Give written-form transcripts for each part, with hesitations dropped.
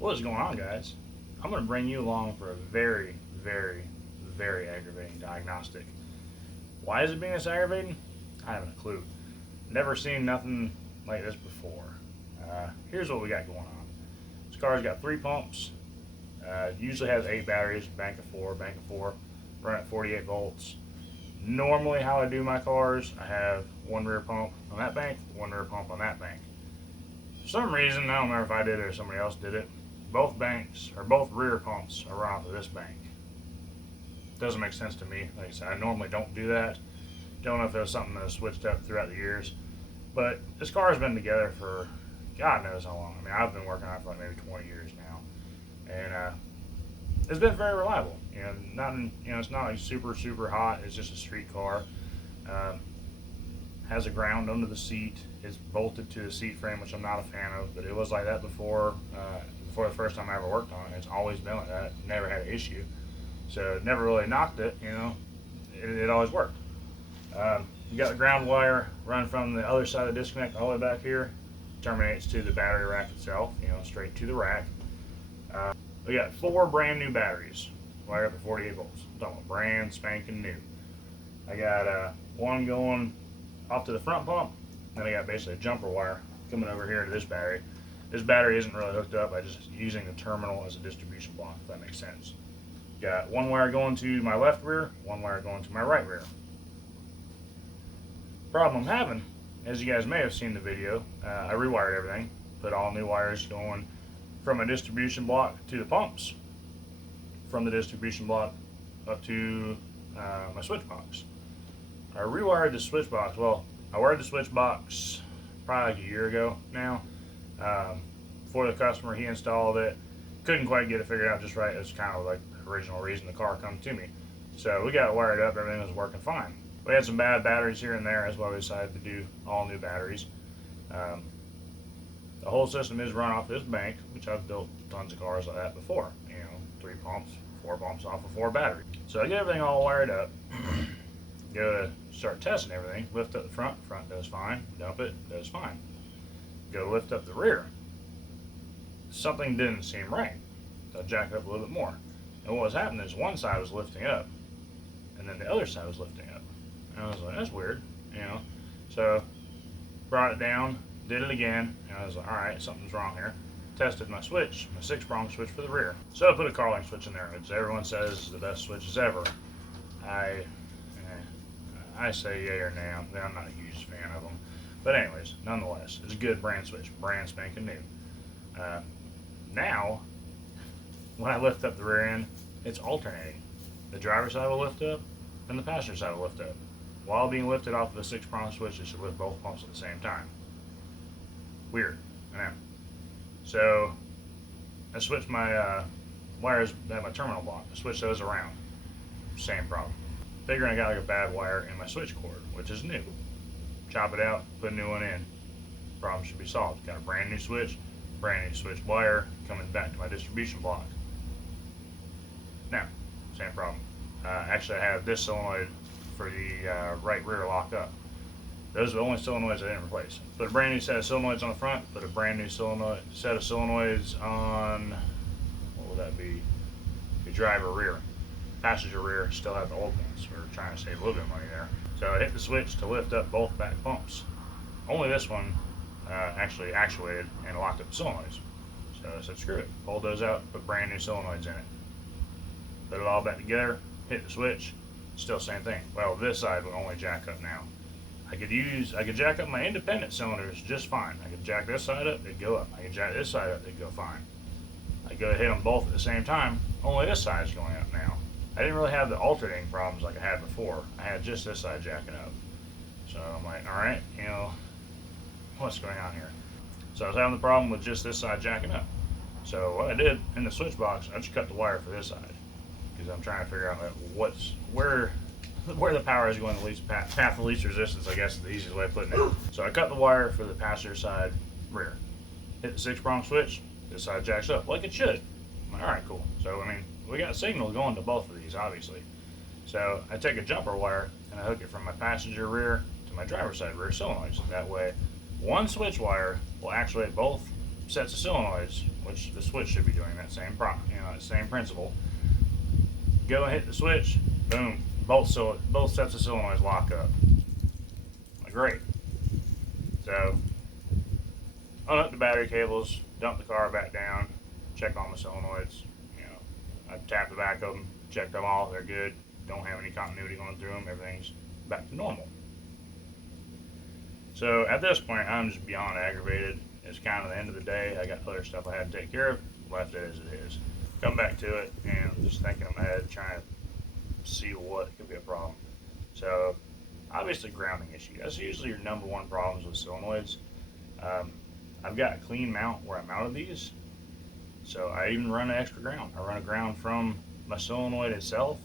What is going on, guys? I'm going to bring you along for a very, very, very aggravating diagnostic. Why is it being this aggravating? I haven't a clue. Never seen nothing like this before. Here's what we got going on. This car's got 3 pumps. Usually has 8 batteries, bank of 4, run at 48 volts. Normally how I do my cars, I have one rear pump on that bank, one rear pump on that bank. For some reason, I don't remember if I did it or somebody else did it, both banks, or both rear pumps are run off of this bank. Doesn't make sense to me. Like I said, I normally don't do that. Don't know if it was something that was switched up throughout the years. But this car has been together for God knows how long. I mean, I've been working on it for like maybe 20 years now. And it's been very reliable. It's not like super hot. It's just a street car. Has a ground under the seat. It's bolted to the seat frame, which I'm not a fan of, but it was like that before the first time I ever worked on it. It's always been like that. Never had an issue. So never really knocked it, It always worked. You got the ground wire run from the other side of the disconnect all the way back here. Terminates to the battery rack itself, straight to the rack. We got 4 brand new batteries wired up at 48 volts. I'm talking about brand spanking new. I got one going off to the front pump. Then I got basically a jumper wire coming over here to this battery. This battery isn't really hooked up. I'm just using the terminal as a distribution block, if that makes sense. Got one wire going to my left rear, one wire going to my right rear. Problem I'm having, as you guys may have seen the video, I rewired everything, put all new wires going from a distribution block to the pumps, from the distribution block up to my switch box. I rewired the switch box. Well, I wired the switch box probably like a year ago now. For the customer, he installed it. Couldn't quite get it figured out just right. It was kind of like the original reason the car come to me. So we got it wired up. Everything was working fine. We had some bad batteries here and there. That's why we decided to do all new batteries. The whole system is run off this bank, which I've built tons of cars like that before. 3 pumps, 4 pumps off of 4 batteries. So I get everything all wired up. Go to start testing everything. Lift up the front does fine. Dump it, does fine. Go lift up the rear. Something didn't seem right. So I jacked up a little bit more. And what was happening is one side was lifting up, and then the other side was lifting up. And I was like, that's weird, So brought it down, did it again, and I was like, alright, something's wrong here. Tested my switch, my 6-prong switch for the rear. So I put a Carling switch in there, which everyone says is the best switches ever. I say yay or nay. I'm not a huge fan of them. But anyways, nonetheless, it's a good brand switch, brand spanking new. Now, when I lift up the rear end, it's alternating. The driver's side will lift up, and the passenger side will lift up. While being lifted off of the 6-prong switch, it should lift both pumps at the same time. Weird, I know. So, I switched my wires at my terminal block. I switched those around. Same problem. Figuring I got like a bad wire in my switch cord, which is new. Chop it out, put a new one in. Problem should be solved. Got a brand new switch wire coming back to my distribution block. Now, same problem. Actually, I have this solenoid for the right rear lock up. Those are the only solenoids I didn't replace. Put a brand new set of solenoids on the front, put a brand new set of solenoids on, what will that be? The driver rear. Passenger rear still have the old ones. We're trying to save a little bit of money there. So I hit the switch to lift up both back pumps. Only this one actually actuated and locked up the solenoids. So I said, screw it. Pulled those out, put brand new solenoids in it. Put it all back together, hit the switch, still same thing. Well, this side would only jack up now. I could jack up my independent cylinders just fine. I could jack this side up, they'd go up. I could jack this side up, they'd go fine. I go hit them both at the same time, only this side is going up now. I didn't really have the alternating problems like I had before. I had just this side jacking up. So I'm like, alright, what's going on here? So I was having the problem with just this side jacking up. So what I did in the switch box, I just cut the wire for this side. Because I'm trying to figure out where the power is going, the least path of least resistance, I guess is the easiest way of putting it. So I cut the wire for the passenger side rear. Hit the 6-prong switch, this side jacks up, like it should. I'm like, alright, cool. So, we got signal going to both of these, obviously. So I take a jumper wire and I hook it from my passenger rear to my driver's side rear solenoids. That way, one switch wire will actuate both sets of solenoids which the switch should be doing that same that same principle. Go and hit the switch, boom, both sets of solenoids lock up. Like, great. So unhook the battery cables, dump the car back down, check on the solenoids. I tapped the back of them, checked them all, they're good. Don't have any continuity going through them, everything's back to normal. So at this point, I'm just beyond aggravated. It's kind of the end of the day. I got other stuff I had to take care of, left it as it is. Come back to it, and I'm just thinking in my head, trying to see what could be a problem. So obviously grounding issue. That's usually your number one problems with solenoids. I've got a clean mount where I mounted these. So I even run an extra ground. I run a ground from my solenoid itself,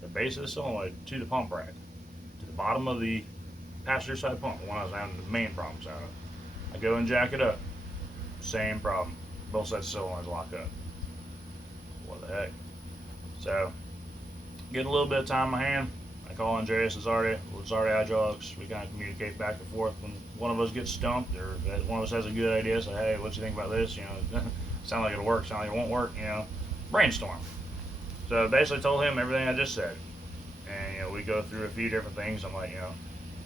the base of the solenoid, to the pump rack, to the bottom of the passenger side pump, the one I was having the main problems out of. I go and jack it up, same problem. Both sets of solenoids lock up. What the heck? So, getting a little bit of time in my hand. I call Andreas Lazardi Hydraulics. We kind of communicate back and forth. When one of us gets stumped or one of us has a good idea, say, hey, what do you think about this? Sound like it'll work, sound like it won't work, brainstorm. So basically told him everything I just said. And, we go through a few different things. I'm like,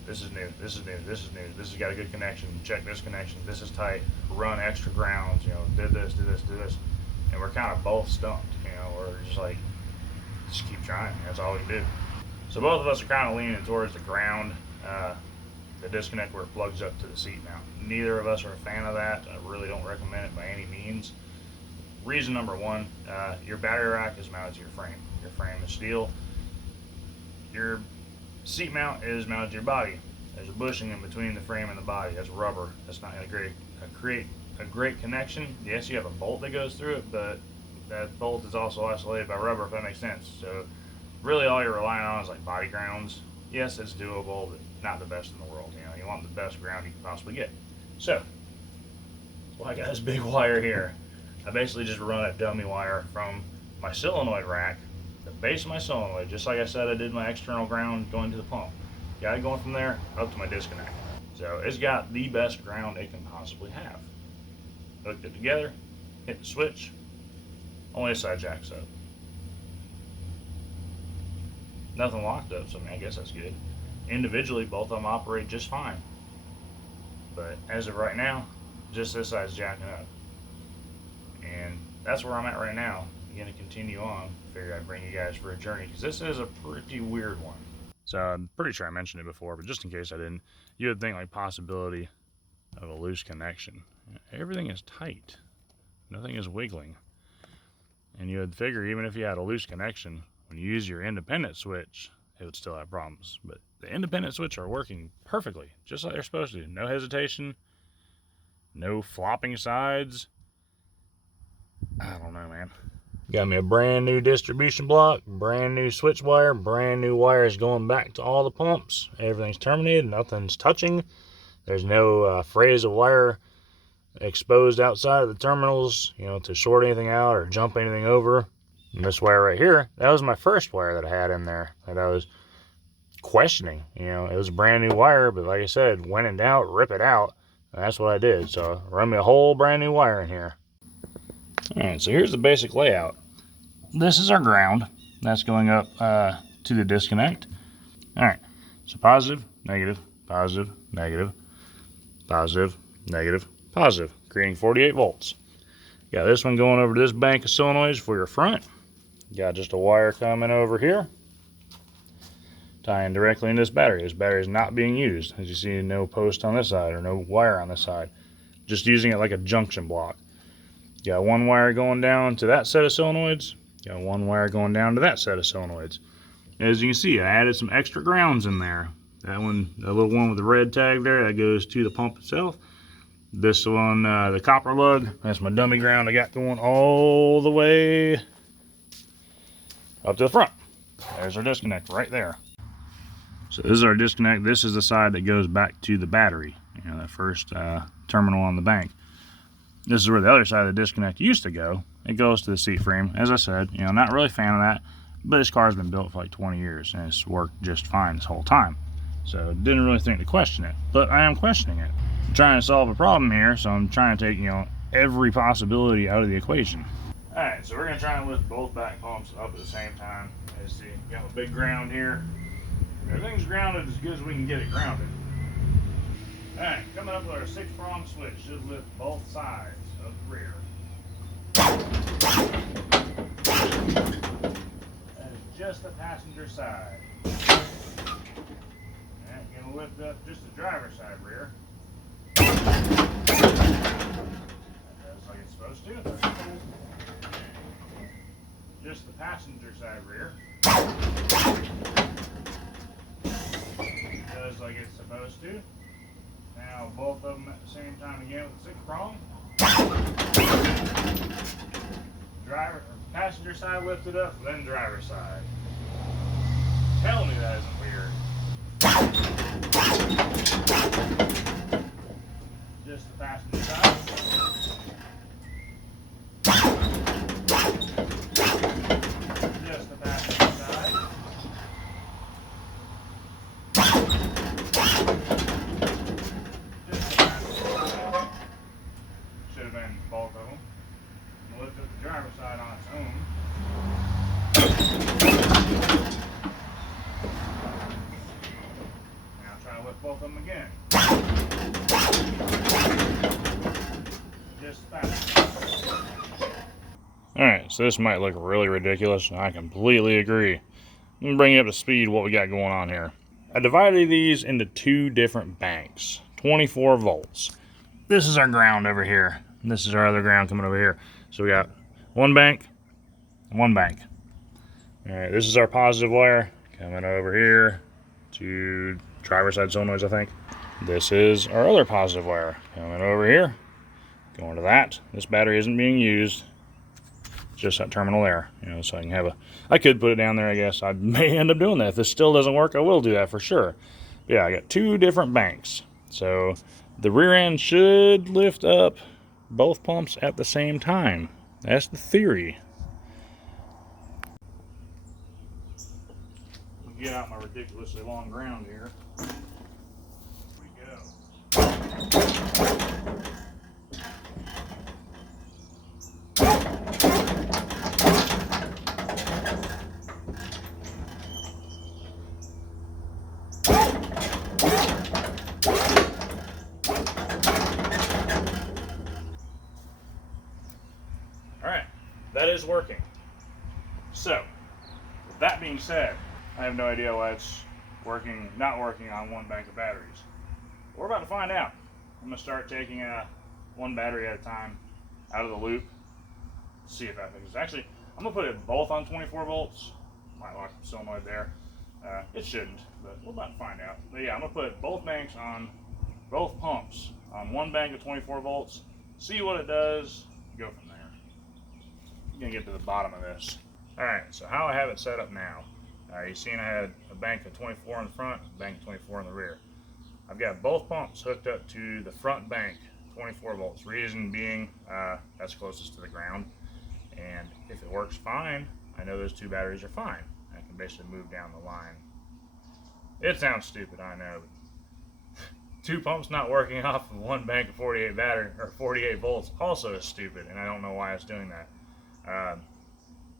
this is new, this is new, this is new, this has got a good connection, check this connection, this is tight, run extra grounds, did this, and we're kind of both stumped, we're just like, just keep trying, that's all we can do. So both of us are kind of leaning towards the ground, the disconnect where it plugs up to the seat mount. Neither of us are a fan of that. I really don't recommend it by any means. Reason number one, your battery rack is mounted to your frame. Your frame is steel. Your seat mount is mounted to your body. There's a bushing in between the frame and the body. That's rubber. That's not going to create a great connection. Yes, you have a bolt that goes through it, but that bolt is also isolated by rubber, if that makes sense. So really all you're relying on is like body grounds. Yes, it's doable, but not the best in the world. You want the best ground you can possibly get. So, I got this big wire here. I basically just run a dummy wire from my solenoid rack, the base of my solenoid, just like I said I did my external ground going to the pump. Got it going from there up to my disconnect. So it's got the best ground it can possibly have. Hooked it together, hit the switch, only a side jacks up. Nothing locked up, so I guess that's good. Individually, both of them operate just fine. But as of right now, just this side's jacking up. And that's where I'm at right now. I'm going to continue on. Figured I'd bring you guys for a journey, because this is a pretty weird one. So I'm pretty sure I mentioned it before, but just in case I didn't, you would think like possibility of a loose connection. Everything is tight. Nothing is wiggling. And you would figure even if you had a loose connection, when you use your independent switch, it would still have problems. But the independent switch are working perfectly, just like they're supposed to. No hesitation, no flopping sides. I don't know, man. Got me a brand new distribution block, brand new switch wire, brand new wires going back to all the pumps. Everything's terminated, nothing's touching. There's no frays of wire exposed outside of the terminals, to short anything out or jump anything over. And this wire right here, that was my first wire that I had in there that I was questioning. It was a brand new wire, but like I said, when in doubt, rip it out. And that's what I did. So run me a whole brand new wire in here. Alright, so here's the basic layout. This is our ground. That's going up to the disconnect. Alright, so positive, negative, positive, negative, positive, negative, positive, creating 48 volts. Got this one going over to this bank of solenoids for your front. Got just a wire coming over here, tying directly into this battery. This battery is not being used. As you see, no post on this side or no wire on this side. Just using it like a junction block. Got one wire going down to that set of solenoids. Got one wire going down to that set of solenoids. As you can see, I added some extra grounds in there. That one, the little one with the red tag there, that goes to the pump itself. This one, the copper lug, that's my dummy ground I got going all the way up to the front. There's our disconnect right there. So this is our disconnect. This is the side that goes back to the battery, that first terminal on the bank. This is where the other side of the disconnect used to go. It goes to the seat frame. As I said, not really a fan of that, but this car's been built for like 20 years and it's worked just fine this whole time. So didn't really think to question it, but I am questioning it. I'm trying to solve a problem here, so I'm trying to take, every possibility out of the equation. Alright, so we're going to try and lift both back pumps up at the same time. As you see, got a big ground here. Everything's grounded as good as we can get it grounded. Alright, coming up with our 6-prong switch. Should lift both sides of the rear. That is just the passenger side. Alright, going to lift up just the driver's side rear. That does like it's supposed to. Just the passenger side rear. Does like it's supposed to. Now both of them at the same time again with the 6-prong. Passenger side lifted up, then driver side. Tell me that isn't weird. Just the passenger side. Just the passenger side. Just the passenger side. Should have been both of them. I'm going to lift up the driver's side on its own. Now try to lift both of them again. Just the passenger side. Alright, so this might look really ridiculous, and I completely agree. Let me bring you up to speed what we got going on here. I divided these into 2 different banks, 24 volts. This is our ground over here, and this is our other ground coming over here. So we got one bank and one bank. Alright, this is our positive wire coming over here to driver's side solenoids, I think. This is our other positive wire coming over here, going to that. This battery isn't being used. Just that terminal there, you know, so I can have I could put it down there, I guess. I may end up doing that. If this still doesn't work, I will do that for sure. But yeah, I got 2 different banks. So the rear end should lift up both pumps at the same time. That's the theory. Get out my ridiculously long ground here. Here we go. That is working. So, with that being said, I have no idea why it's not working on one bank of batteries. We're about to find out. I'm going to start taking one battery at a time out of the loop. See if that fixes. Actually, I'm going to put it both on 24 volts. Might lock the solenoid there. It shouldn't, but we're about to find out. But yeah, I'm going to put both banks on, both pumps on one bank of 24 volts. See what it does. Go from there. I'm going to get to the bottom of this. Alright, so how I have it set up now. You've seen I had a bank of 24 in the front, a bank of 24 in the rear. I've got both pumps hooked up to the front bank, 24 volts. Reason being, that's closest to the ground. And if it works fine, I know those 2 batteries are fine. I can basically move down the line. It sounds stupid, I know. But 2 pumps not working off of one bank of 48 volts also is stupid, and I don't know why it's doing that.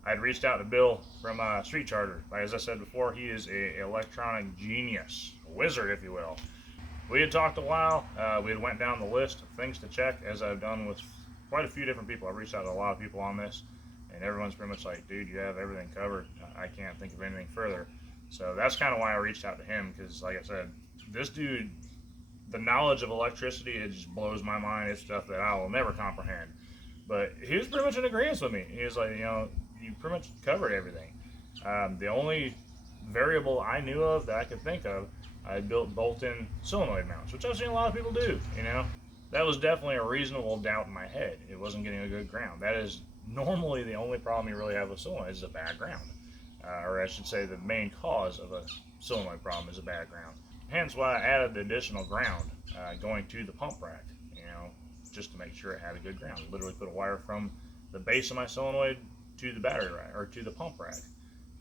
I'd reached out to Bill from Street Charger. As I said before, he is an electronic genius, a wizard, if you will. We had talked a while. We had went down the list of things to check, as I've done with quite a few different people. I've reached out to a lot of people on this, and everyone's pretty much like, dude, you have everything covered. I can't think of anything further. So that's kind of why I reached out to him, because like I said, this dude, the knowledge of electricity, it just blows my mind. It's stuff that I will never comprehend. But he was pretty much in agreement with me. He was like, you know, you pretty much covered everything. The only variable I knew of that I could think of, I built bolt-in solenoid mounts, which I've seen a lot of people do, you know. That was definitely a reasonable doubt in my head. It wasn't getting a good ground. That is normally the only problem you really have with solenoid is a bad ground. Or I should say the main cause of a solenoid problem is a bad ground. Hence why I added the additional ground going to the pump rack, you know, just to make sure it had a good ground. Literally put a wire from the base of my solenoid to the battery rack, or to the pump rack.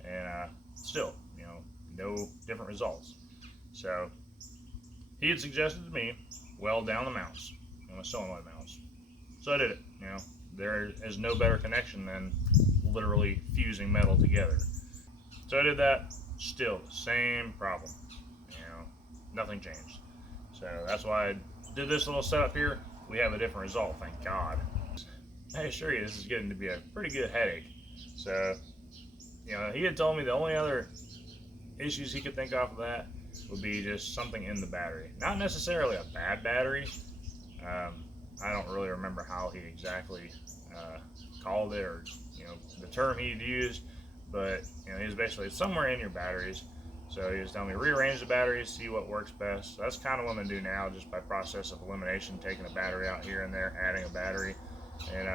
And still, you know, no different results. So he had suggested to me weld down the mounts, you know, solenoid mounts. So I did it. You know, there is no better connection than literally fusing metal together. So I did that. Still the same problem. You know, nothing changed. So that's why I did this little setup here. We have a different result, thank God. I assure you, this is getting to be a pretty good headache. So, you know, he had told me the only other issues he could think off of that would be just something in the battery. Not necessarily a bad battery. I don't really remember how he exactly called it, or you know, the term he'd used, but you know, he was basically somewhere in your batteries. So he was telling me rearrange the batteries, see what works best. So that's kind of what I'm gonna do now, just by process of elimination, taking a battery out here and there, adding a battery, and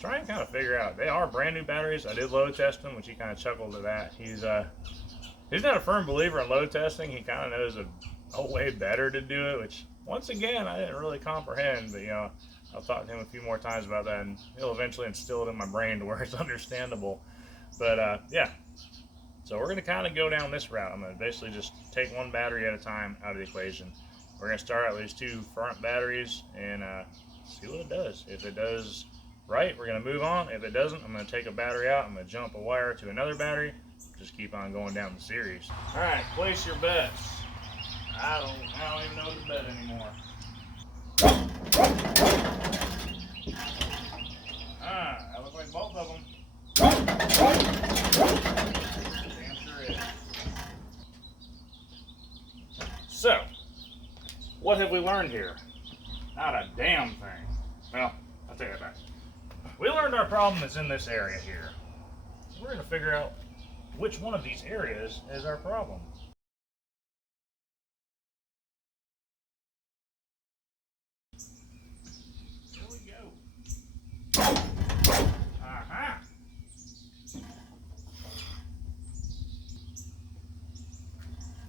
try and kind of figure out. They are brand new batteries. I did load test them, which he kind of chuckled at that. He's not a firm believer in load testing. He kind of knows a way better to do it, which once again I didn't really comprehend. But you know, I'll talk to him a few more times about that, and he'll eventually instill it in my brain to where it's understandable. But yeah, so we're going to kind of go down this route. I'm going to basically just take one battery at a time out of the equation. We're going to start out with these two front batteries and see what it does. If it does right, we're going to move on. If it doesn't, I'm going to take a battery out. I'm going to jump a wire to another battery. Just keep on going down the series. All right, place your bets. I don't even know what to bet anymore. That looks like both of them. Damn sure is. So, what have we learned here? Not a damn thing. Well, I'll take that back. We learned our problem is in this area here. We're going to figure out which one of these areas is our problem. Here we go. Aha!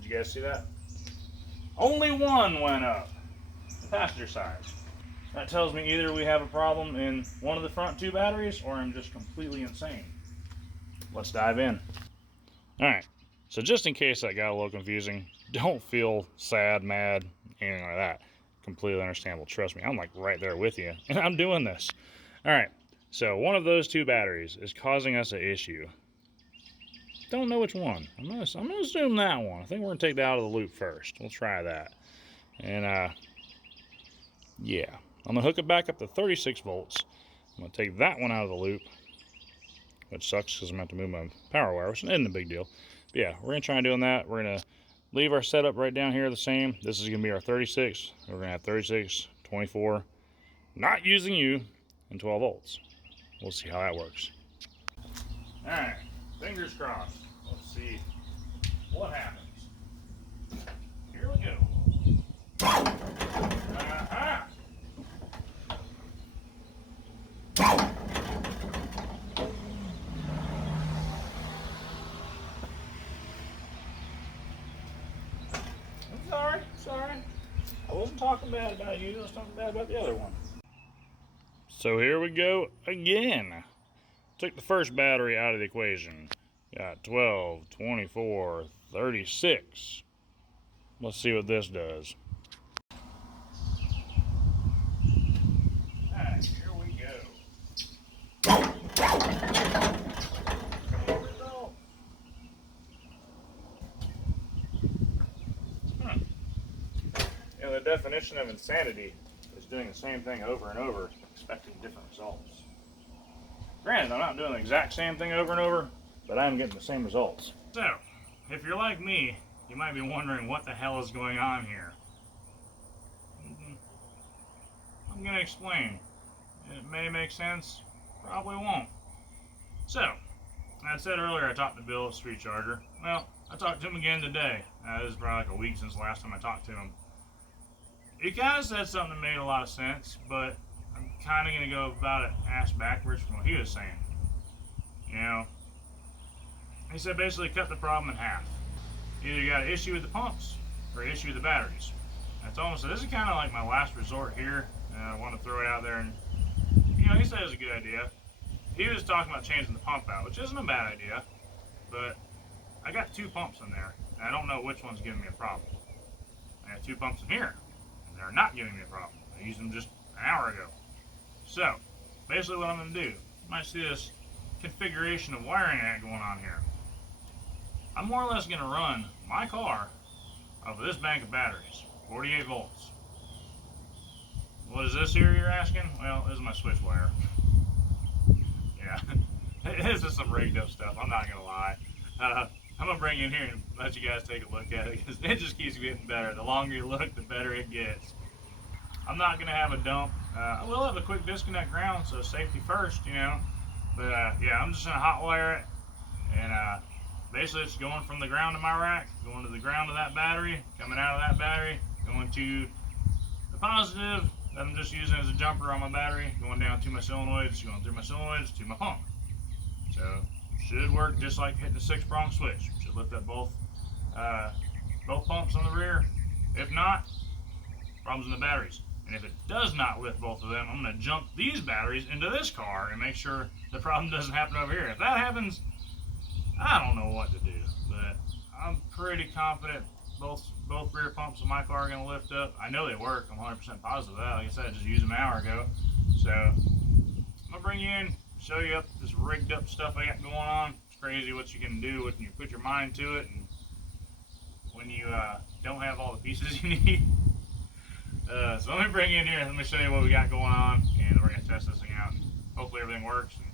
Did you guys see that? Only one went up. The passenger side. That tells me either we have a problem in one of the front two batteries or I'm just completely insane. Let's dive in. Alright, so just in case that got a little confusing, don't feel sad, mad, anything like that. Completely understandable. Trust me, I'm like right there with you, and I'm doing this. Alright, so one of those two batteries is causing us an issue. Don't know which one. I'm gonna assume that one. I think we're gonna take that out of the loop first. We'll try that. And yeah. I'm gonna hook it back up to 36 volts. I'm gonna take that one out of the loop, which sucks because I'm gonna have to move my power wire, which isn't a big deal. But yeah, we're gonna try doing that. We're gonna leave our setup right down here the same. This is gonna be our 36. We're gonna have 36, 24, not using you, and 12 volts. We'll see how that works. All right, fingers crossed. Let's see what happens. Here we go. Aha! Sorry. I wasn't talking bad about you. I was talking bad about the other one. So here we go again. Took the first battery out of the equation. Got 12, 24, 36. Let's see what this does. Alright, here we go. You know, the definition of insanity is doing the same thing over and over, expecting different results. Granted, I'm not doing the exact same thing over and over, but I'm getting the same results. So, if you're like me, you might be wondering what the hell is going on here. I'm going to explain. It may make sense, probably won't. So, I said earlier I talked to Bill at Street Charger. Well, I talked to him again today. This is probably like a week since the last time I talked to him. He kind of said something that made a lot of sense, but I'm kind of going to go about it ass backwards from what he was saying. You know, he said basically cut the problem in half. Either you got an issue with the pumps or an issue with the batteries. I told him, so this is kind of like my last resort here. I want to throw it out there, and you know, he said it was a good idea. He was talking about changing the pump out, which isn't a bad idea, but I got two pumps in there, and I don't know which one's giving me a problem. I got two pumps in here, and they're not giving me a problem. I used them just an hour ago. So, basically what I'm going to do, you might see this configuration of wiring act going on here. I'm more or less going to run my car off of this bank of batteries, 48 volts. What is this here, you're asking? Well, this is my switch wire. Yeah, this is some rigged up stuff, I'm not going to lie. I'm going to bring it in here and let you guys take a look at it, because it just keeps getting better. The longer you look, the better it gets. I'm not going to have a dump. I will have a quick disconnect ground, so safety first, you know. But yeah, I'm just going to hot wire it. And basically it's going from the ground to my rack, going to the ground of that battery, coming out of that battery, going to the positive that I'm just using as a jumper on my battery, going down to my solenoids, going through my solenoids to my pump. So should work just like hitting a 6-prong switch. Should lift up both pumps on the rear. If not, problems in the batteries. And if it does not lift both of them, I'm going to jump these batteries into this car and make sure the problem doesn't happen over here. If that happens, I don't know what to do, but I'm pretty confident both rear pumps of my car are going to lift up. I know they work. I'm 100% positive of that. Like I said, I just used them an hour ago. So I'm going to bring you in, show you up this rigged up stuff I got going on. It's crazy what you can do when you put your mind to it and when you don't have all the pieces you need. So let me bring you in here and let me show you what we got going on, and we're going to test this thing out. Hopefully everything works, and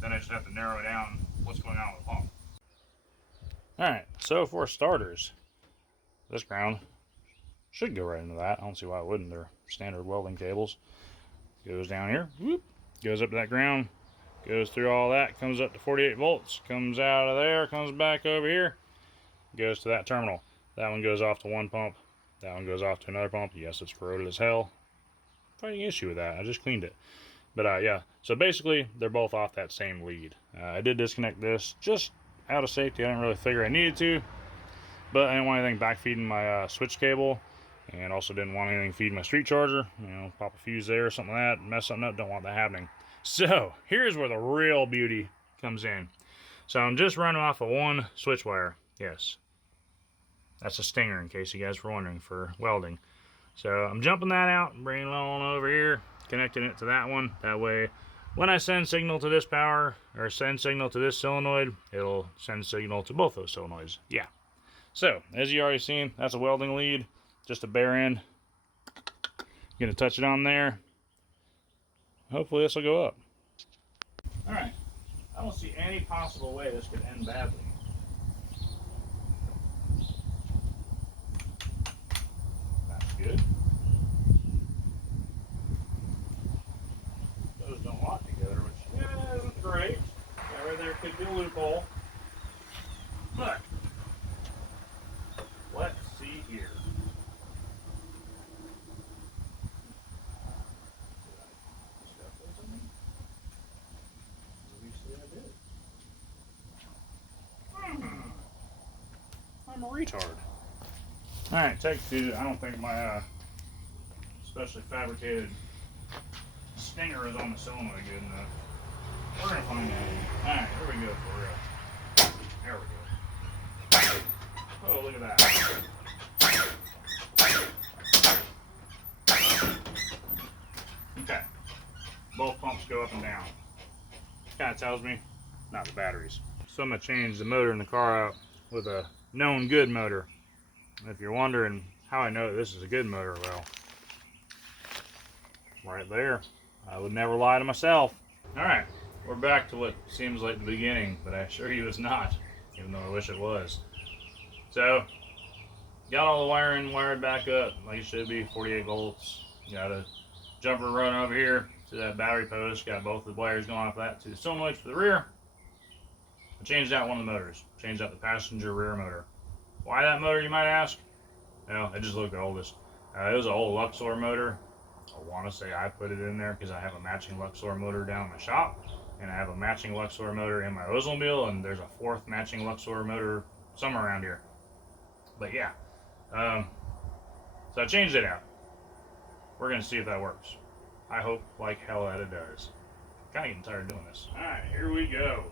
then I just have to narrow it down what's going on with the pump. Alright, so for starters, this ground should go right into that. I don't see why it wouldn't. They're standard welding cables. Goes down here, whoop, goes up to that ground, goes through all that, comes up to 48 volts, comes out of there, comes back over here, goes to that terminal. That one goes off to one pump. That one goes off to another pump. Yes, it's corroded as hell. Fighting issue with that. I just cleaned it. But yeah, so basically they're both off that same lead. I did disconnect this just out of safety. I didn't really figure I needed to, but I didn't want anything back feeding my switch cable, and also didn't want anything feeding my street charger. You know, pop a fuse there or something like that, mess something up. Don't want that happening. So here's where the real beauty comes in. So I'm just running off of one switch wire. Yes, that's a stinger in case you guys were wondering for welding. So I'm jumping that out and bringing it on over here, connecting it to that one. That way, when I send signal to this power, or send signal to this solenoid, it'll send signal to both those solenoids. Yeah. So, as you already seen, that's a welding lead, just a bare end. Gonna touch it on there. Hopefully this will go up. Alright, I don't see any possible way this could end badly. That's good. Those don't lock together, which isn't great. Yeah, right there could be a loophole. But let's see here. I'm a retard. Alright, take two. I don't think my specially fabricated stinger is on the solenoid good enough. We're gonna find out. Alright, here we go for real. There we go. Oh, look at that. Okay. Both pumps go up and down. Kind of tells me, not the batteries. So I'm going to change the motor in the car out with a known good motor. If you're wondering how I know this is a good motor, well, right there. I would never lie to myself. Alright, we're back to what seems like the beginning, but I assure you it's not, even though I wish it was. So, got all the wiring wired back up like it should be, 48 volts. Got a jumper running over here to that battery post. Got both the wires going off that to the solenoids for the rear. I changed out one of the motors. Changed out the passenger rear motor. Why that motor, you might ask? Well, it just looked the oldest. It was an old Luxor motor. I want to say I put it in there because I have a matching Luxor motor down in my shop, and I have a matching Luxor motor in my Oldsmobile, and there's a fourth matching Luxor motor somewhere around here. But yeah, so I changed it out. We're gonna see if that works. I hope like hell that it does. Kind of getting tired of doing this. All right, here we go.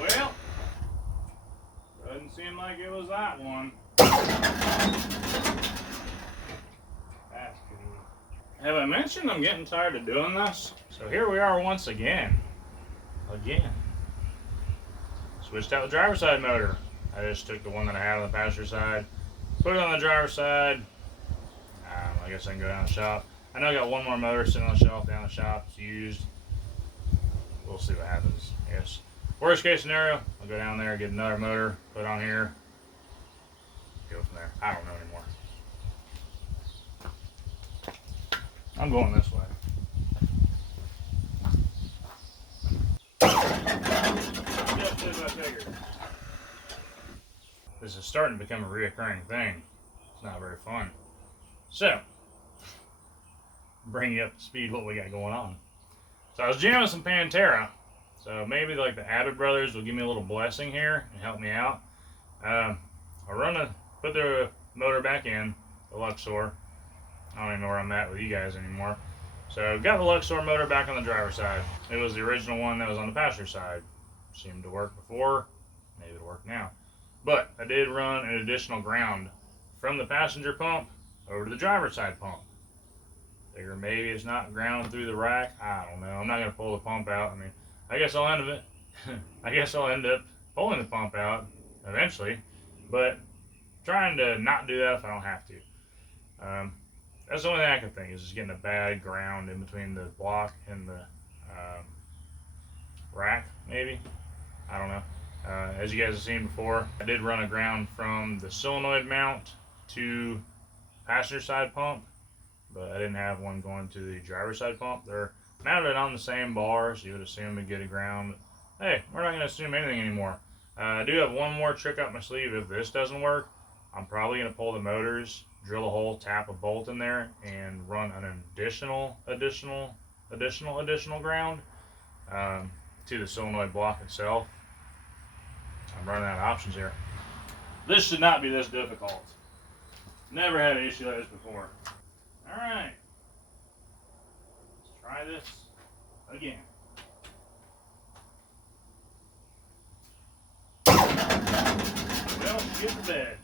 Well, doesn't seem like it was that one. Have I mentioned I'm getting tired of doing this? So here we are once again. Switched out the driver's side motor. I just took the one that I had on the passenger side, put it on the driver's side. I guess I can go down the shop. I know I got one more motor sitting on the shelf down the shop. It's used. We'll see what happens. Yes. Worst case scenario, I'll go down there, get another motor, put it on here, go from there. I don't know anymore. I'm going this way. Just as I figured. This is starting to become a reoccurring thing. It's not very fun. So, bring you up to speed what we got going on. So I was jamming some Pantera. So maybe like the Abbott brothers will give me a little blessing here and help me out. I put the motor back in, the Luxor. I don't even know where I'm at with you guys anymore. So got the Luxor motor back on the driver's side. It was the original one that was on the passenger side. Seemed to work before, maybe it'll work now. But I did run an additional ground from the passenger pump over to the driver's side pump. Figure maybe it's not grounded through the rack. I don't know. I'm not gonna pull the pump out. I mean, I guess I'll end up pulling the pump out eventually, but trying to not do that if I don't have to. That's the only thing I can think is just getting a bad ground in between the block and the rack, maybe. I don't know. As you guys have seen before, I did run a ground from the solenoid mount to passenger side pump, but I didn't have one going to the driver's side pump. They're mounted on the same bar, so you would assume we'd get a ground. Hey, we're not going to assume anything anymore. I do have one more trick up my sleeve. If this doesn't work, I'm probably going to pull the motors, drill a hole, tap a bolt in there, and run an additional ground to the solenoid block itself. I'm running out of options here. This should not be this difficult. Never had an issue like this before. Alright. Let's try this again. Well, get to bed.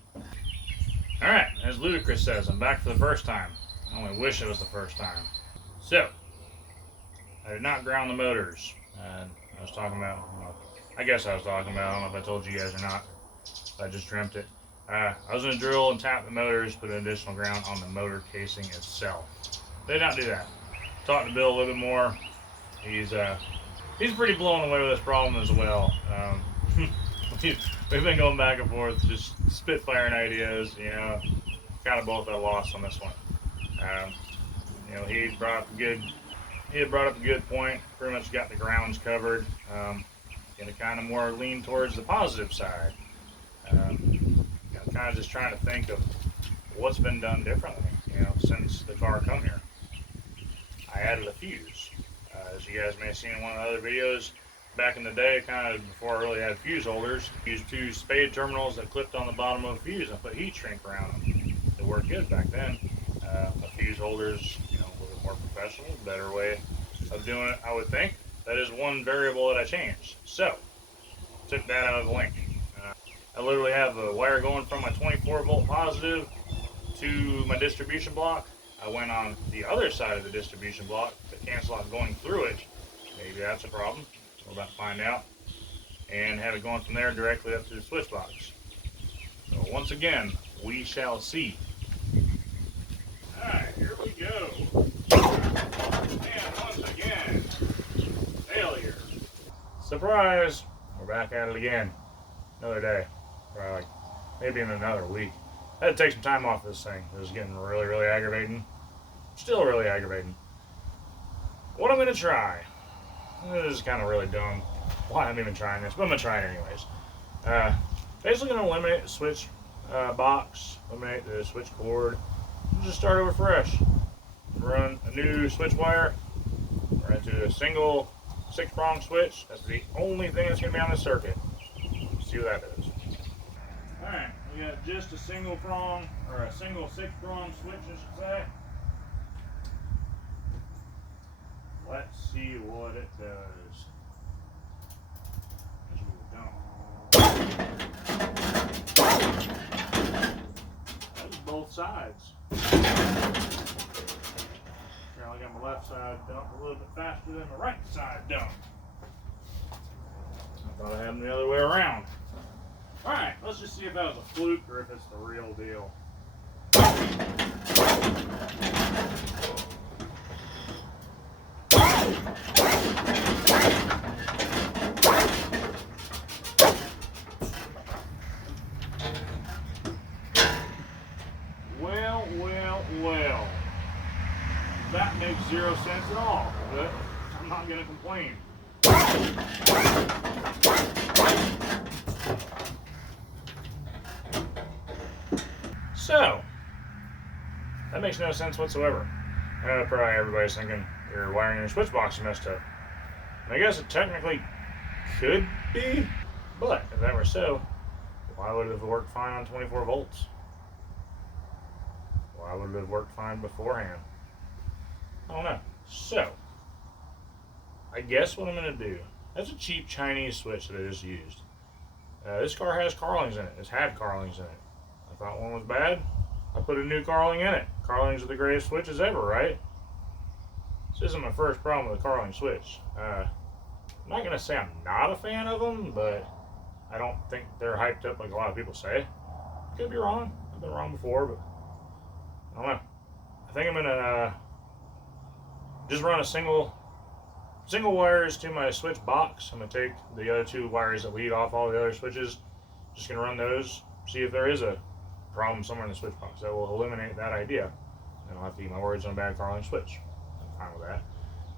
Alright, as Ludacris says, I'm back for the first time. I only wish it was the first time. So, I did not ground the motors. I was talking about, I guess I was talking about, I don't know if I told you guys or not. I just dreamt it. I was going to drill and tap the motors, put an additional ground on the motor casing itself. Did not do that. Talked to Bill a little bit more. He's pretty blown away with this problem as well. We've been going back and forth, just spitfiring ideas. You know, kind of both at a loss on this one. You know, he had brought up a good point. Pretty much got the grounds covered. Gonna kind of more lean towards the positive side. Kind of just trying to think of what's been done differently, you know, since the car come here. I added a fuse. As you guys may have seen in one of the other videos, back in the day, kind of before I really had fuse holders, used two spade terminals that clipped on the bottom of a fuse and put heat shrink around them. It worked good back then. A fuse holder's, you know, a little bit more professional, better way of doing it, I would think. That is one variable that I changed. So, took that out of the link. I literally have a wire going from my 24 volt positive to my distribution block. I went on the other side of the distribution block to cancel out going through it. Maybe that's a problem. We're about to find out. And have it going from there directly up to the switch box. So once again, we shall see. Alright, here we go. And once again, failure. Surprise! We're back at it again. Another day. Probably like maybe in another week. I had to take some time off this thing. It was getting really, really aggravating. Still really aggravating. What I'm going to try. This is kind of really dumb. Why I'm even trying this, but I'm going to try it anyways. Basically going to eliminate the switch box, eliminate the switch cord, and just start over fresh. Run a new switch wire, run into a single 6-prong switch. That's the only thing that's going to be on the circuit. See what that does. Alright, we got just a single prong, or a single 6-prong switch, I should say. Let's see what it does. That was both sides. got my left side dumped a little bit faster than the right side dumped. I thought I had them the other way around. Alright, let's just see if that was a fluke or if it's the real deal. Well. That makes zero sense at all, but I'm not going to complain. So, that makes no sense whatsoever. Probably everybody's thinking your wiring in your switch box is messed up. And I guess it technically could be, but if that were so, why would it have worked fine on 24 volts? Why would it have worked fine beforehand? I don't know. So, I guess what I'm going to do, that's a cheap Chinese switch that I just used. This car has Carlings in it. It's had Carlings in it. I thought one was bad. I put a new Carling in it. Carlings are the greatest switches ever, right? This isn't my first problem with a Carling switch. I'm not going to say I'm not a fan of them, but I don't think they're hyped up like a lot of people say. Could be wrong. I've been wrong before, but I don't know. I think I'm going to just run a single wires to my switch box. I'm going to take the other two wires that lead off all the other switches. Just going to run those, see if there is a problem somewhere in the switch box. That will eliminate that idea. And I'll have to eat my words on a bad Carling switch. I'm fine with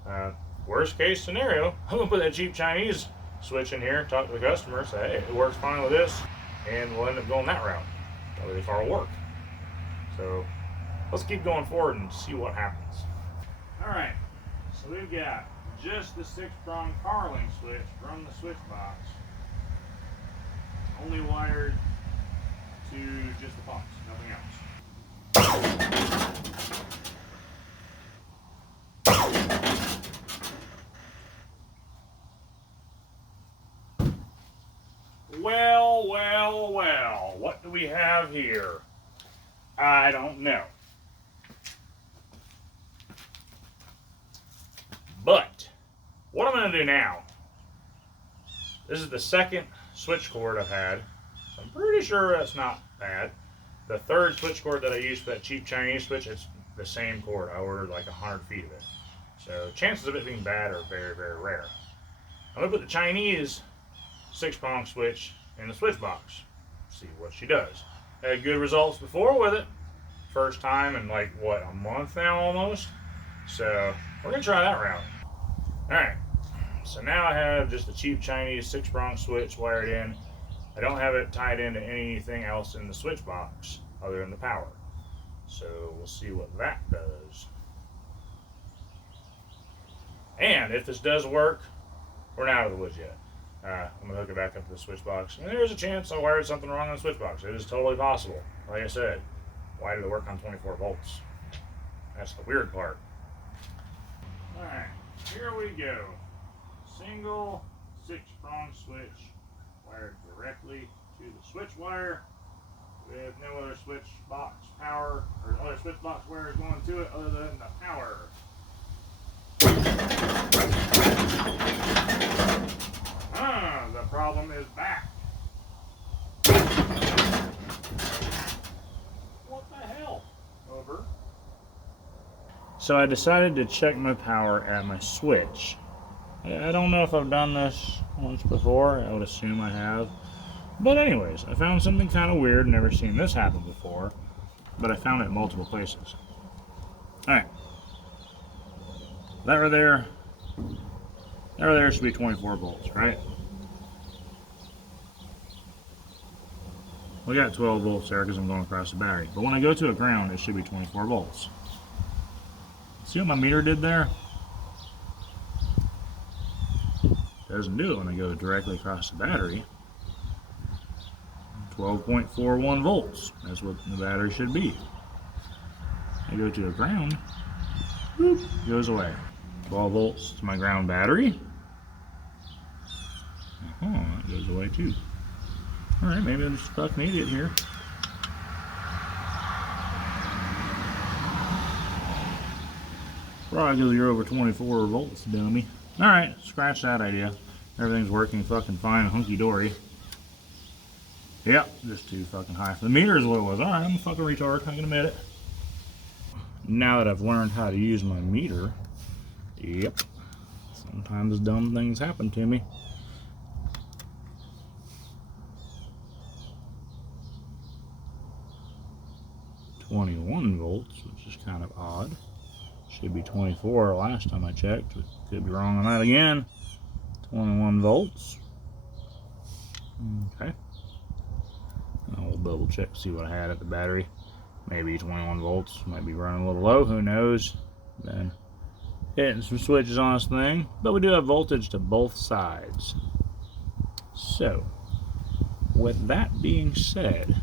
that. Worst case scenario, I'm going to put that cheap Chinese switch in here, talk to the customer, say, hey, it works fine with this, and we'll end up going that route. That way the car will work. So let's keep going forward and see what happens. Alright, so we've got just the 6-prong Carling switch from the switch box, only wired to just the box, nothing else. Well, what do we have here? I don't know. But what I'm going to do now, this is the second switch cord I've had. So I'm pretty sure that's not bad. The third switch cord that I used for that cheap Chinese switch, it's the same cord. I ordered like 100 feet of it. So chances of it being bad are very, very rare. I'm going to put the Chinese 6-prong switch in the switch box. See what she does. Had good results before with it. First time in like, what, a month now almost? So we're going to try that route. Alright, so now I have just a cheap Chinese 6-prong switch wired in. I don't have it tied into anything else in the switch box other than the power. So we'll see what that does. And if this does work, we're not out of the woods yet. I'm going to hook it back up to the switch box. And there's a chance I wired something wrong on the switch box. It is totally possible. Like I said, why did it work on 24 volts? That's the weird part. Alright, here we go. Single 6-prong switch wired directly to the switch wire with no other switch box power or other switch box wires going to it other than the power. The problem is back. What the hell? Over. So I decided to check my power at my switch. I don't know if I've done this once before. I would assume I have. But anyways, I found something kind of weird. Never seen this happen before. But I found it in multiple places. Alright. That right there should be 24 volts, right? We got 12 volts there because I'm going across the battery. But when I go to a ground, it should be 24 volts. See what my meter did there? Doesn't do it when I go directly across the battery. 12.41 volts. That's what the battery should be. I go to a ground, boop, goes away. 12 volts to my ground battery. That goes away too. Alright, maybe I'm just a fucking idiot here. Probably because you're over 24 volts, dummy. Alright, scratch that idea. Everything's working fucking fine, hunky-dory. Yep, just too fucking high. The meter is what it was. Alright, I'm a fucking retard, I can admit it. Now that I've learned how to use my meter, yep, sometimes dumb things happen to me. .21 volts, which is kind of odd. Should be 24 last time I checked. Could be wrong on that again. 21 volts. Okay. I'll double check, see what I had at the battery. Maybe 21 volts. Might be running a little low, who knows. Then hitting some switches on this thing. But we do have voltage to both sides. So, with that being said,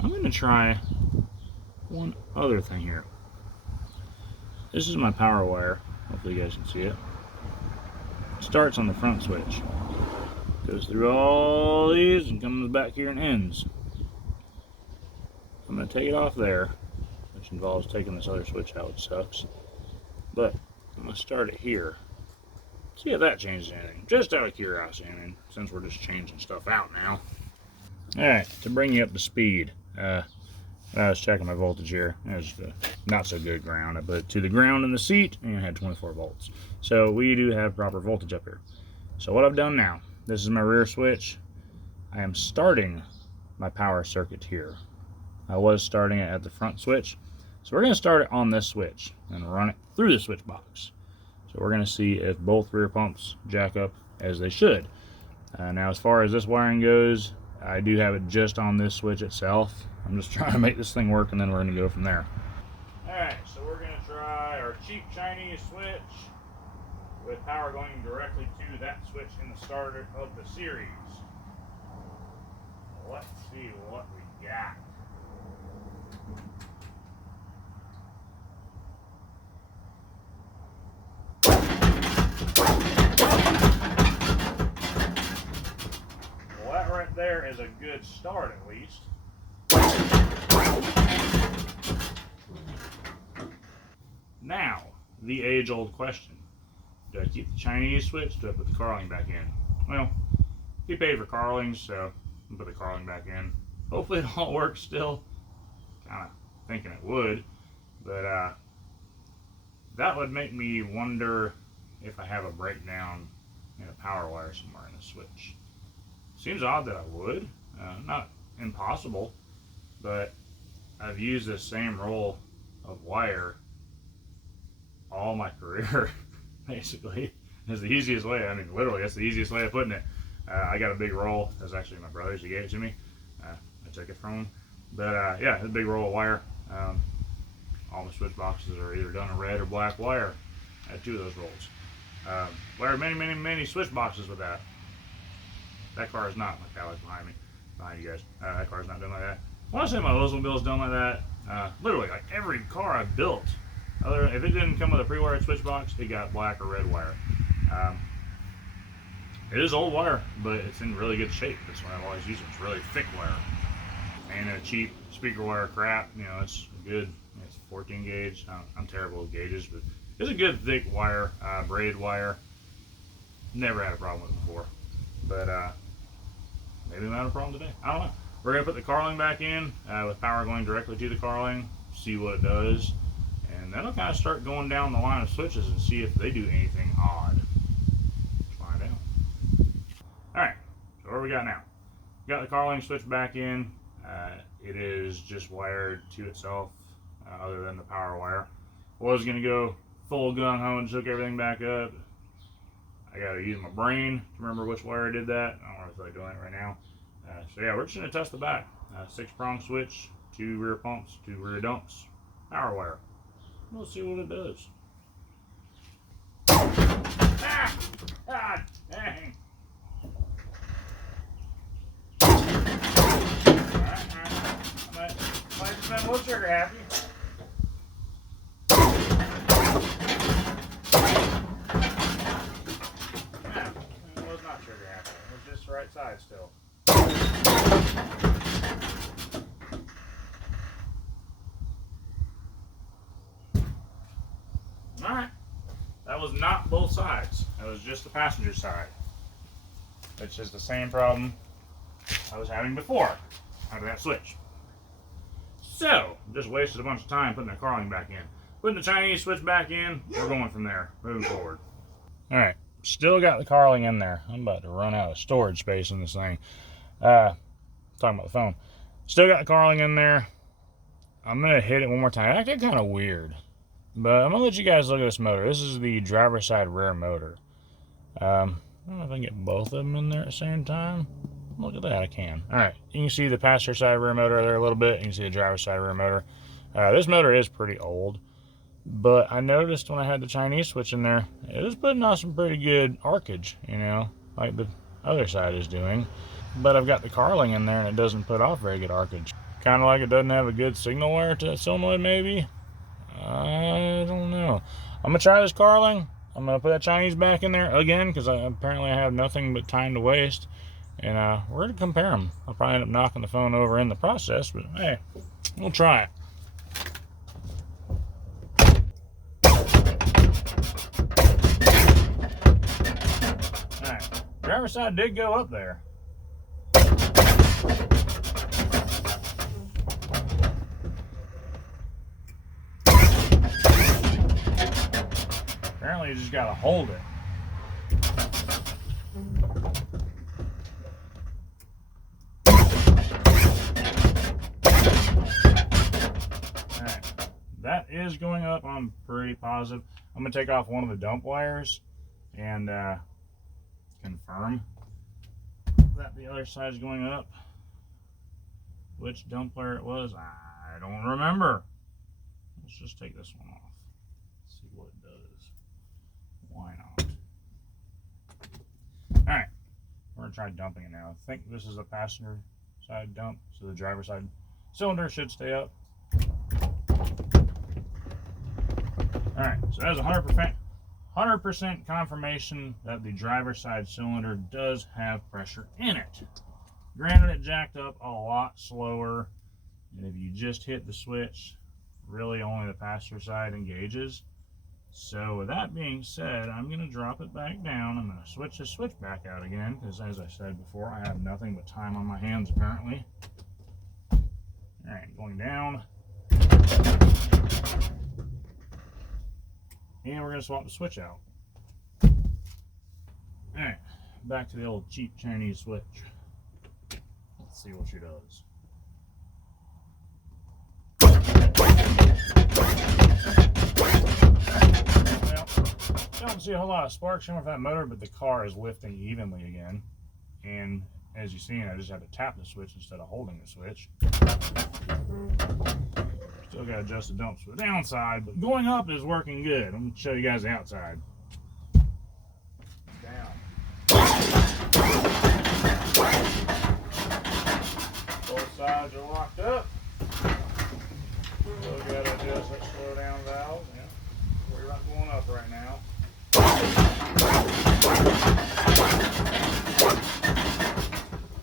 I'm going to try one other thing here. This is my power wire. Hopefully you guys can see it. It starts on the front switch. Goes through all these and comes back here and ends. I'm going to take it off there, which involves taking this other switch out, which sucks. But I'm going to start it here. See if that changes anything. Just out of curiosity, I mean, since we're just changing stuff out now. Alright, to bring you up to speed. I was checking my voltage here. There's not so good ground. I put it to the ground in the seat and it had 24 volts. So we do have proper voltage up here. So what I've done now, this is my rear switch. I am starting my power circuit here. I was starting it at the front switch. So we're going to start it on this switch and run it through the switch box. So we're going to see if both rear pumps jack up as they should. Now as far as this wiring goes, I do have it just on this switch itself. I'm just trying to make this thing work and then we're going to go from there. Alright, so we're going to try our cheap Chinese switch with power going directly to that switch in the starter of the series. Let's see what we got. Well, that right there is a good start at least. Now, the age-old question. Do I keep the Chinese switch? Do I put the Carling back in? Well, he paid for Carlings, so I'll put the Carling back in. Hopefully it all works still. Kind of thinking it would. But that would make me wonder if I have a breakdown in a power wire somewhere in the switch. Seems odd that I would. Not impossible, but I've used this same roll of wire all my career, basically. It's the easiest way. I mean, literally, that's the easiest way of putting it. I got a big roll. That's actually my brother's. He gave it to me. I took it from him. But yeah, it's a big roll of wire. All my switch boxes are either done in red or black wire. I had 2 of those rolls. Wired many switch boxes with that. That car is not my Cadillac behind you guys. That car is not done like that. When I say my Oldsmobile is done like that, literally, like every car I built, if it didn't come with a pre-wired switch box, it got black or red wire. It is old wire, but it's in really good shape. That's why I've always used it. It's really thick wire. And a cheap speaker wire crap, you know, it's good. It's 14 gauge. I'm terrible with gauges, but it's a good thick wire, braid wire. Never had a problem with it before. But maybe we have a problem today. I don't know. We're going to put the Carling back in with power going directly to the Carling, see what it does. And then I'll kind of start going down the line of switches and see if they do anything odd. Let's find out. Alright, so what do we got now? Got the Carling switch back in. It is just wired to itself, other than the power wire. Was going to go full gung-ho and hook everything back up. I got to use my brain to remember which wire I did that. I don't really feel like doing it right now. So yeah, we're just going to test the back. 6-prong switch, 2 rear pumps, 2 rear dumps, power wire. We'll see what it does. Ah! God dang! Alright. I might have been a little trigger happy. Yeah, it was not trigger happy. It was just the right side still. was not both sides. That was just the passenger side. Which is the same problem I was having before out of that switch. So, just wasted a bunch of time putting the Carling back in. Putting the Chinese switch back in, we're going from there, moving forward. Alright, still got the Carling in there. I'm about to run out of storage space in this thing. Talking about the phone. Still got the Carling in there. I'm going to hit it one more time. It acted kind of weird. But I'm going to let you guys look at this motor. This is the driver's side rear motor. I don't know if I can get both of them in there at the same time. Look at that, I can. Alright, you can see the passenger side rear motor there a little bit. You can see the driver's side rear motor. This motor is pretty old. But I noticed when I had the Chinese switch in there, it was putting off some pretty good arkage, you know, like the other side is doing. But I've got the Carling in there and it doesn't put off very good arkage. Kind of like it doesn't have a good signal wire to solenoid, maybe? I don't know. I'm going to try this Carling. I'm going to put that Chinese back in there again because apparently I have nothing but time to waste. And we're going to compare them. I'll probably end up knocking the phone over in the process, but hey, we'll try it. Alright, driver's side did go up there. Apparently you just gotta hold it. Alright, that is going up, I'm pretty positive. I'm gonna take off one of the dump wires and confirm that the other side is going up. Which dump wire it was, I don't remember. Let's just take this one off. See what it does. Why not? Alright, we're going to try dumping it now. I think this is a passenger side dump, so the driver's side cylinder should stay up. Alright, so that's 100% confirmation that the driver's side cylinder does have pressure in it. Granted, it jacked up a lot slower, and if you just hit the switch, really only the passenger side engages. So with that being said, I'm going to drop it back down. I'm going to switch the switch back out again because, as I said before, I have nothing but time on my hands apparently. Alright, going down. And we're going to swap the switch out. Alright, back to the old cheap Chinese switch. Let's see what she does. Well, don't see a whole lot of sparks showing with that motor, but the car is lifting evenly again. And as you've seen, I just had to tap the switch instead of holding the switch. Still got to adjust the dumps for the downside, but going up is working good. I'm going to show you guys the outside. Down. Both sides are locked up. Still got to adjust that slow down valve. Yeah. We're not going up right now.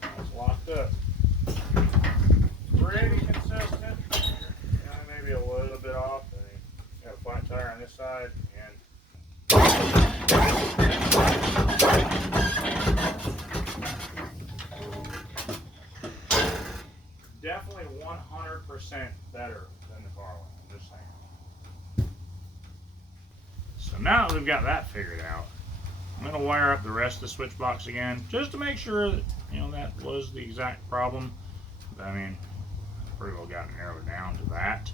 That's locked up. Pretty consistent. Maybe a little bit off. Got a flat tire on this side and definitely 100% better than the Carling, I'm just saying. So now that we've got that figured out, I'm going to wire up the rest of the switch box again, just to make sure that, you know, that was the exact problem. But, I mean, pretty well got it narrowed down to that.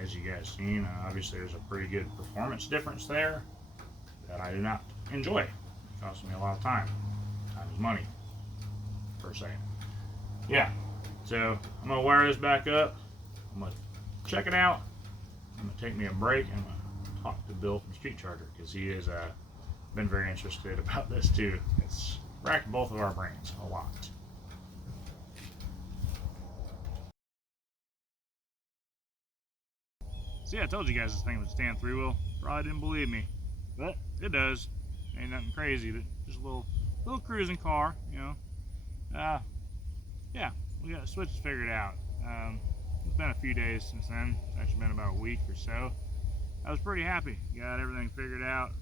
As you guys seen, obviously there's a pretty good performance difference there that I do not enjoy. It costs me a lot of time. Time is money, per se. Yeah, so I'm going to wire this back up. I'm going to check it out. I'm going to take me a break and I'm going to talk to Bill from Street Charger because he has been very interested about this too. It's racked both of our brains a lot. See, I told you guys this thing would stand three-wheel. Probably didn't believe me, but it does. Ain't nothing crazy, but just a little cruising car, you know. Yeah, we got the switches figured out. It's been a few days since then. It's actually been about a week or so. I was pretty happy. Got everything figured out.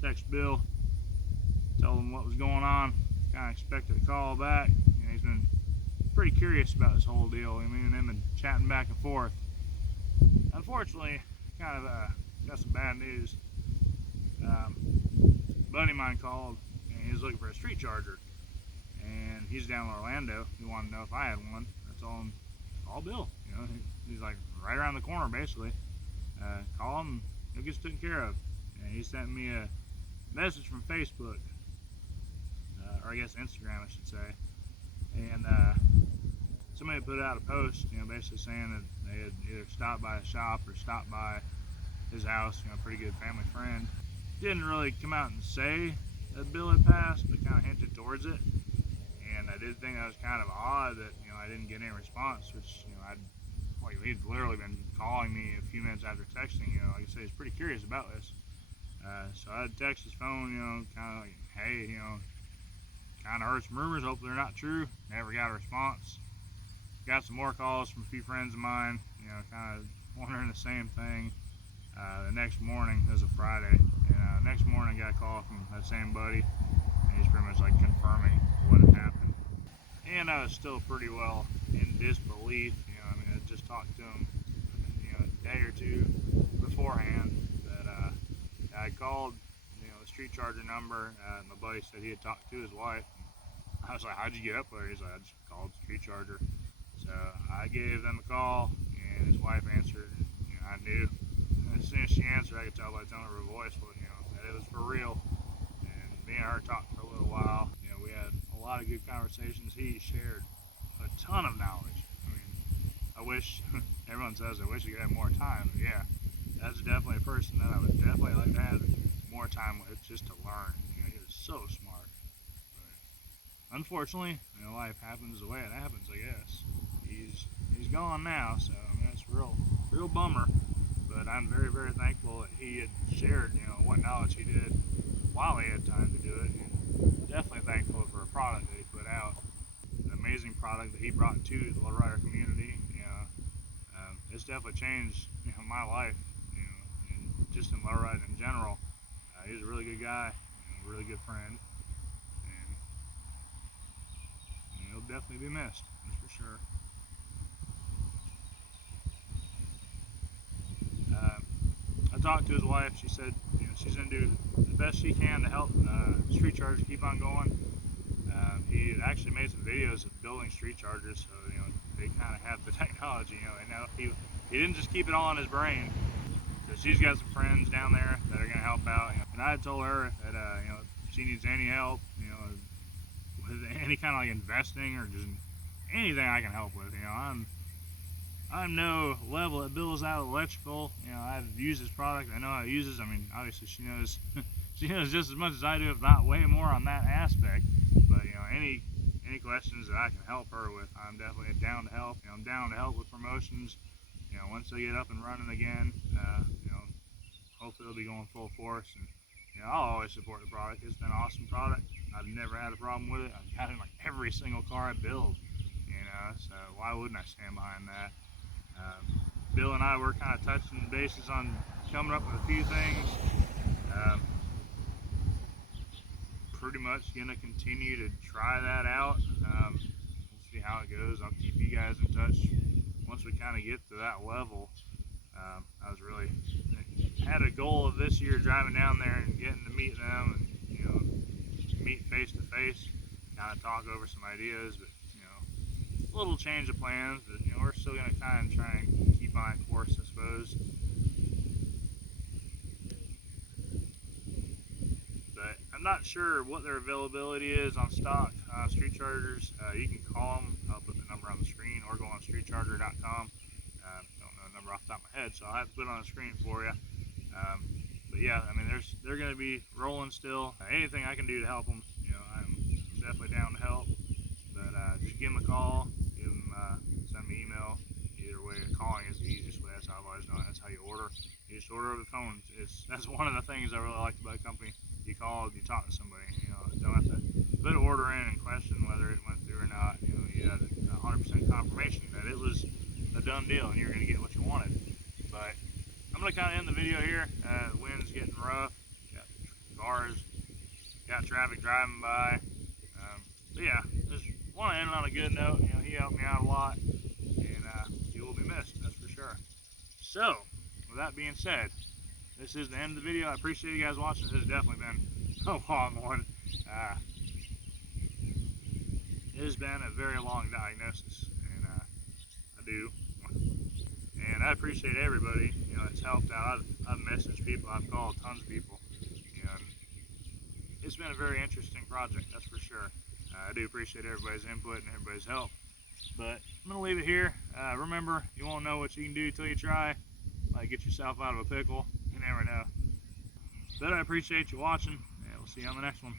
Text Bill, told him what was going on. Kind of expected a call back. He's been pretty curious about this whole deal. I mean, and him been chatting back and forth. Unfortunately, kind of got some bad news. A buddy of mine called and he was looking for a street charger, and he's down in Orlando. He wanted to know if I had one. I told him, call Bill. He's like right around the corner basically. Call him, he'll get taken care of. And he sent me a message from Facebook, or I guess Instagram, I should say. And somebody put out a post, basically saying that they had either stopped by a shop or stopped by his house. Pretty good family friend. Didn't really come out and say that Bill had passed, but kind of hinted towards it. And I did think that was kind of odd that I didn't get any response, which he'd literally been calling me a few minutes after texting. Like I said, he's pretty curious about this. So I'd text his phone, kind of like, hey, kind of heard some rumors, hopefully they're not true. Never got a response. Got some more calls from a few friends of mine, kind of wondering the same thing. The next morning, it was a Friday, and next morning I got a call from that same buddy, and he's pretty much like confirming what had happened. And I was still pretty well in disbelief. I just talked to him, a day or two beforehand. That I called, the street charger number. My buddy said he had talked to his wife. I was like, how'd you get up there? He's like, I just called the street charger. So I gave them a call, and his wife answered. I knew. And as soon as she answered, I could tell by the tone of her voice, that it was for real. And me and her talked for a little while. We had a lot of good conversations. He shared a ton of knowledge. I wish, everyone says, I wish you could have more time. But yeah, that's definitely a person that I would definitely like to have more time with, just to learn. He was so smart. But unfortunately, life happens the way it happens, I guess. He's gone now, so that's real bummer. But I'm very, very thankful that he had shared, what knowledge he did while he had time to do it. And definitely thankful for a product that he put out. An amazing product that he brought to the lowrider community. It's definitely changed my life, and just in lowriding in general. He's a really good guy, a really good friend, and he'll definitely be missed, that's for sure. I talked to his wife. She said she's going to do the best she can to help street chargers keep on going. He actually made some videos of building street chargers, so they kind of have the technology. And now he didn't just keep it all in his brain. So she's got some friends down there that are going to help out. And I had told her that if she needs any help, with any kind of like investing or just anything I can help with. I'm no level at Bill's out of electrical. I've used his product. I know how he uses. Obviously she knows she knows just as much as I do, if not way more on that aspect. But any questions that I can help her with, I'm definitely down to help. I'm down to help with promotions. Once they get up and running again, hopefully they'll be going full force. And I'll always support the product. It's been an awesome product. I've never had a problem with it. I've got it in like every single car I build. So why wouldn't I stand behind that? Bill and I were kind of touching bases on coming up with a few things. Pretty much going to continue to try that out. We'll see how it goes. I'll keep you guys in touch once we kind of get to that level. I was really had a goal of this year driving down there and getting to meet them and meet face to face, kind of talk over some ideas. But a little change of plans. But we're still going to kind of try and keep on course, I suppose. But I'm not sure what their availability is on stock street chargers. You can call them. I'll put the number on the screen, or go on streetcharger.com. Don't know the number off the top of my head, so I'll have to put it on the screen for you. But yeah, they're going to be rolling still. Anything I can do to help them, I'm definitely down to help. But just give them a call, send me an email. Either way, calling is the easiest way. That's how I've always done it. That's how you order. You just order over the phone. That's one of the things I really liked about the company. You call, you talk to somebody. Don't have to put an order in and question whether it went through or not. You had 100% confirmation that it was a done deal and you're going to get what you wanted. But I'm going to kind of end the video here. The wind's getting rough. Got got traffic driving by. But yeah, just want to end on a good note. You know, he helped me out a lot, and he will be missed, that's for sure. So, with that being said, this is the end of the video. I appreciate you guys watching. This has definitely been a long one. It has been a very long diagnosis, and I do. And I appreciate everybody, you know, that's helped out. I've messaged people, I've called tons of people, you know, and it's been a very interesting project, that's for sure. I do appreciate everybody's input and everybody's help. But I'm gonna leave it here. Remember, you won't know what you can do till you try. Like, get yourself out of a pickle. You never know. But I appreciate you watching, and we'll see you on the next one.